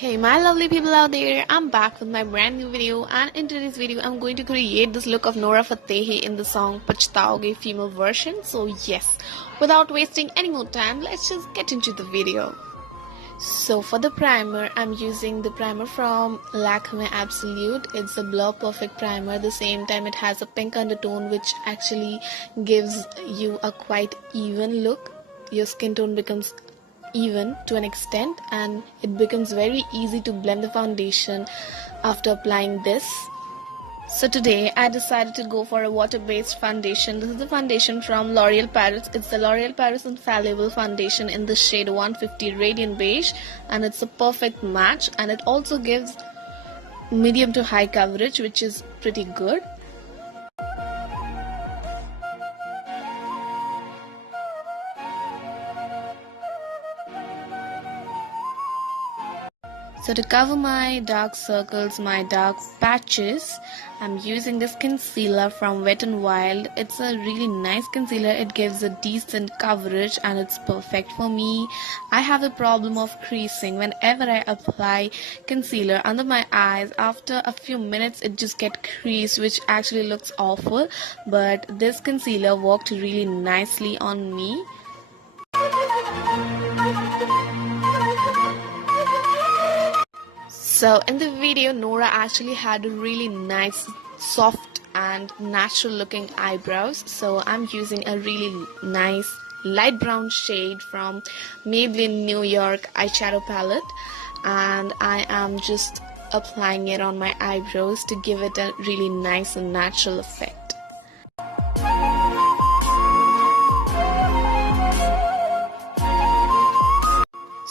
Hey my lovely people out there, I'm back with my brand new video, and in today's video I'm going to create this look of Nora Fatehi in the song Pachtaoge female version. So yes, without wasting any more time, let's just get into the video. So for the primer, I'm using the primer from Lakme Absolute. It's a blur perfect primer. At the same time it has a pink undertone which actually gives you a quite even look. Your skin tone becomes even to an extent and it becomes very easy to blend the foundation after applying this. So today I decided to go for a water-based foundation. This is the foundation from L'Oreal Paris. It's the L'Oreal Paris Infallible foundation in the shade 150 Radiant Beige, and it's a perfect match, and it also gives medium to high coverage, which is pretty good. So to cover my dark circles, my dark patches, I'm using this concealer from Wet n Wild. It's a really nice concealer. It gives a decent coverage and it's perfect for me. I have the problem of creasing. Whenever I apply concealer under my eyes, after a few minutes it just gets creased, which actually looks awful. But this concealer worked really nicely on me. So in the video, Nora actually had really nice, soft and natural looking eyebrows. So I'm using a really nice light brown shade from Maybelline New York eyeshadow palette, and I am just applying it on my eyebrows to give it a really nice and natural effect.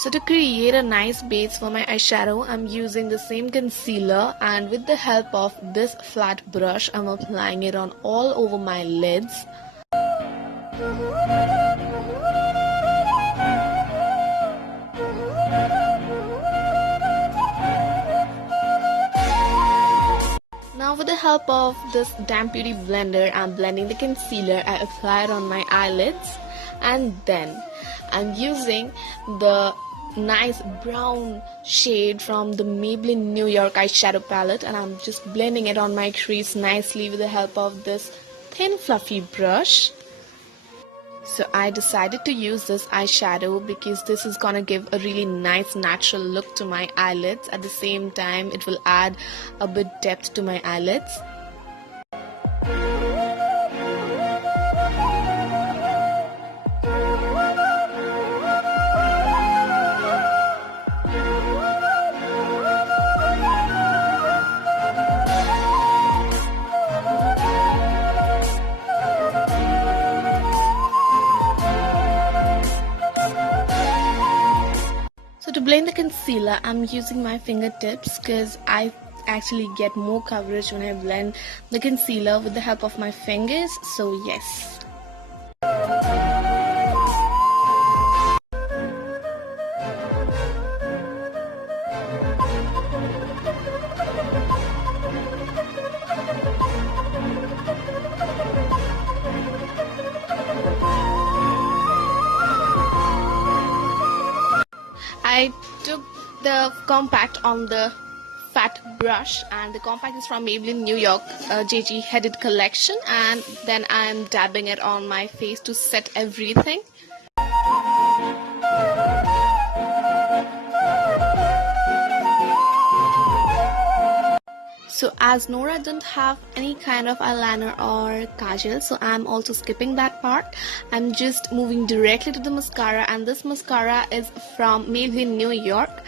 So to create a nice base for my eyeshadow, I'm using the same concealer, and with the help of this flat brush, I'm applying it on all over my lids. Now with the help of this damp beauty blender, I'm blending the concealer. I apply it on my eyelids, and then I'm using the nice brown shade from the Maybelline New York eyeshadow palette, and I'm just blending it on my crease nicely with the help of this thin fluffy brush. So I decided to use this eyeshadow because this is gonna give a really nice natural look to my eyelids. At the same time it will add a bit depth to my eyelids. So to blend the concealer, I'm using my fingertips because I actually get more coverage when I blend the concealer with the help of my fingers. So yes. I took the compact on the fat brush, and the compact is from Maybelline New York Gigi headed collection, and then I'm dabbing it on my face to set everything. So as Nora didn't have any kind of eyeliner or kajal, so I'm also skipping that part. I'm just moving directly to the mascara, and this mascara is from Maybelline New York,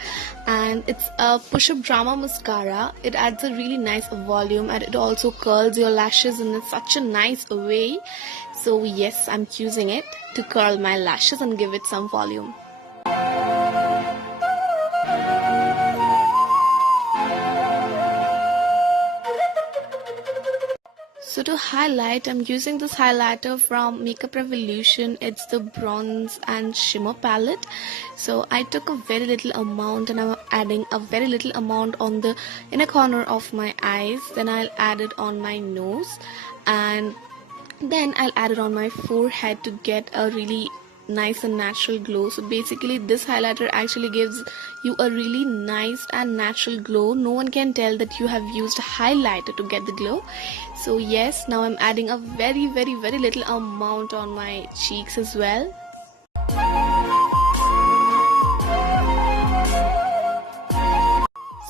and it's a push-up drama mascara. It adds a really nice volume, and it also curls your lashes in such a nice way. So yes, I'm using it to curl my lashes and give it some volume. So to highlight, I'm using this highlighter from Makeup Revolution. It's the Bronze and Shimmer palette. So I took a very little amount and I'm adding a very little amount on the inner corner of my eyes. Then I'll add it on my nose, and then I'll add it on my forehead to get a really nice and natural glow. So basically this highlighter actually gives you a really nice and natural glow. No one can tell that you have used highlighter to get the glow. So yes, now I'm adding a very little amount on my cheeks as well.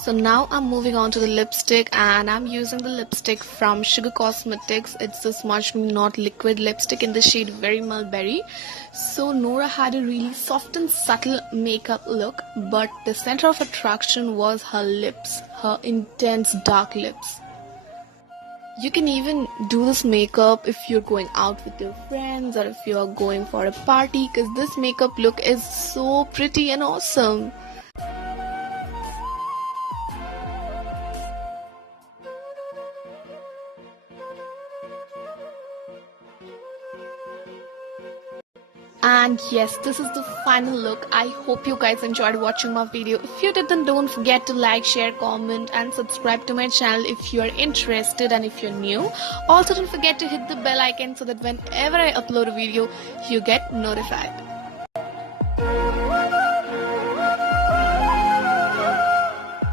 So now I'm moving on to the lipstick, and I'm using the lipstick from Sugar Cosmetics. It's the Smudge Me Not Liquid lipstick in the shade Very Mulberry. So Nora had a really soft and subtle makeup look, but the center of attraction was her lips, her intense dark lips. You can even do this makeup if you're going out with your friends or if you're going for a party, because this makeup look is so pretty and awesome. And yes, this is the final look. I hope you guys enjoyed watching my video. If you did, then don't forget to like, share, comment and subscribe to my channel if you are interested and if you're new. Also, don't forget to hit the bell icon so that whenever I upload a video, you get notified.